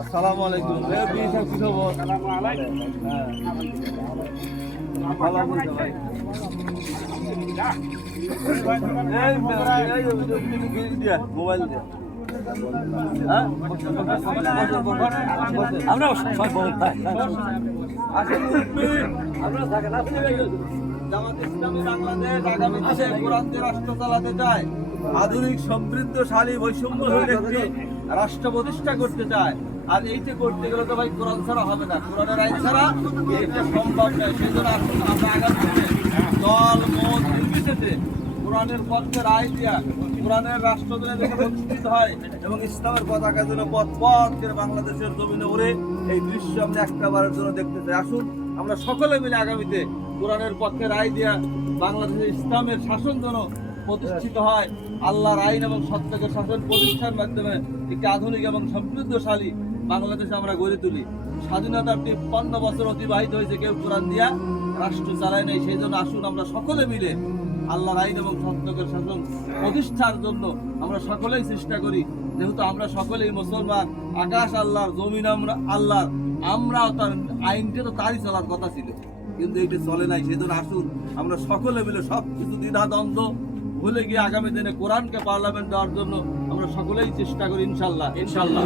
আসসালামু আলাইকুম এ সব কি খবর হ্যাঁ ভালো আছি সবাই। এই এই তুমি কি দিয়া মোবাইল দিয়া হ্যাঁ আমরা সবাই বল আসেন মুরব্বি। জামাত ইসলামী বাংলাদেশ আগামী দেশে রাষ্ট্র চালাতে চায় আধুনিক সমৃদ্ধশালী বৈষম্যহীন একটি রাষ্ট্র প্রতিষ্ঠা করতে চায়। আর এইটা করতে গেলে তো ভাই কোরআন ছাড়া হবে না। কোরআনের আইন ছাড়া এটা সম্ভব নয়। সেই জন্য আসুন আমরা আগামী দল মত নির্বিশেষে কোরআনের পক্ষে রায় দিয়া কোরআনের রাষ্ট্র যেন প্রতিষ্ঠিত হয় এবং ইসলামের পতাকা যেন পথ পথ করে বাংলাদেশের জমিনে উড়ে এই দৃশ্য আমরা একটাবারের জন্য দেখতে চাই। আসুন আমরা সকলে মিলে আগামীতে কোরআনের পক্ষে রায় দিয়া বাংলাদেশের ইসলামের শাসন যেন প্রতিষ্ঠিত হয়। আল্লাহর আইন এবং সত্যকে শাসন প্রতিষ্ঠার মাধ্যমে একটি আধুনিক এবং সমৃদ্ধশালী বাংলাদেশ আমরা গড়ে তুলি। স্বাধীনতার তিপ্পান্ন বছর অতিবাহিত হয়েছে, কেউ কোরআন দিয়া রাষ্ট্র চালায় নাই। সেই জন্য আসুন আমরা সকলে মিলে আল্লাহর আইন এবং সত্যকের শাসন প্রতিষ্ঠার জন্য আমরা সকলেই চেষ্টা করি। যেহেতু আমরা সকলেই মুসলমান, আকাশ আল্লাহর, জমিন আমরা আল্লাহর আমরা তার আইনটা তো তারই চলার কথা ছিল। কিন্তু এটা চলে নাই। সেই জন্য আসুন আমরা সকলে মিলে সব কিছু দ্বিধা দ্বন্দ্ব ভুলে গিয়ে আগামী দিনে কোরআনকে পার্লামেন্ট দেওয়ার জন্য আমরা সকলেই চেষ্টা করি ইনশাল্লাহ। ইনশাল্লাহ।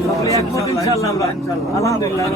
আলহামদুলিল্লাহ